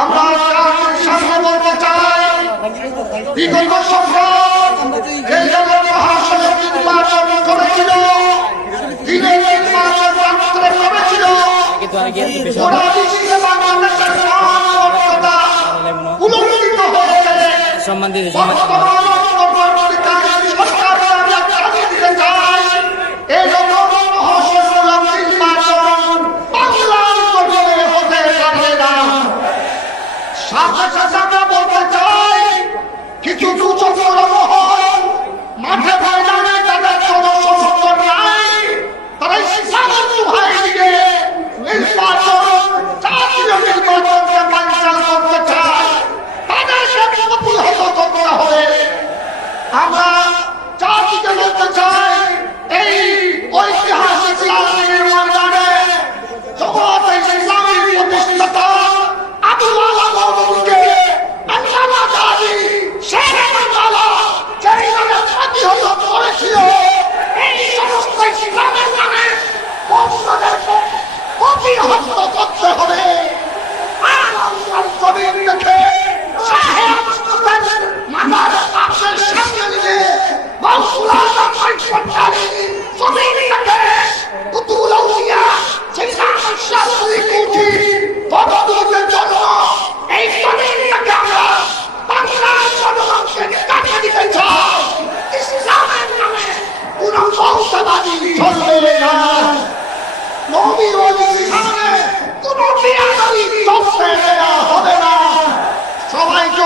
আমরা সামনে বলতে চাই বিগত সরকার এই জন্য মহাসড়ক নির্বাচন করেছিল, দিনের নির্বাচন রাত্রে করেছিল, ওরা বিশ্বে বাংলাদেশের মহানগরতা উলঙ্ঘিত হয়েছে। সম্মান দিতে এই জন্য মহাসড়ক নির্বাচন বাংলার জমিনে হতে পারে না। সাথে সাথে আমরা বলতে চাই কিছু দুচক্র মহল মাঠে ময়দানে তাদের কোনো সমর্থন নাই, তারা ইসলামের দোহাই দিয়ে নির্বাচন জাতীয় নির্বাচনকে বানচাল করতে চায়, তাদেরকে প্রতিহত করতে হবে। আমরা জাতিকে বলতে চাই এই ঐতিহাসিক রাজনীতির ময়দানে জগৎ ইসলামী প্রতিষ্ঠাতা আবুল আলা মওদুদকে আল্লামা গাজী শেখ আবদুল্লাহ যেইভাবে প্রতিহত করেছিল, এই সমস্ত ইসলামের নামে বংশদেরকে প্রতিহত করতে হবে। আর আল্লাহর জমিন দেখে শাহে আবদুল্লাহর মাথার পাশের সামনে নিয়ে মাওসুল আজম মাইশালী জমিন দেখে কুতুল আউলিয়া সিলসিলা শাহী কুঠি বদরুদের জন্য এই জমিন দেখে আমরা বাংলার জনগণকে টাকা দিতে চাই। ইসলামের নামে কোন বংশবাদী চলবে না, নবী ওলির সামনে কোন বিয়াদবি চলতে দেওয়া হবে না। সবাইকে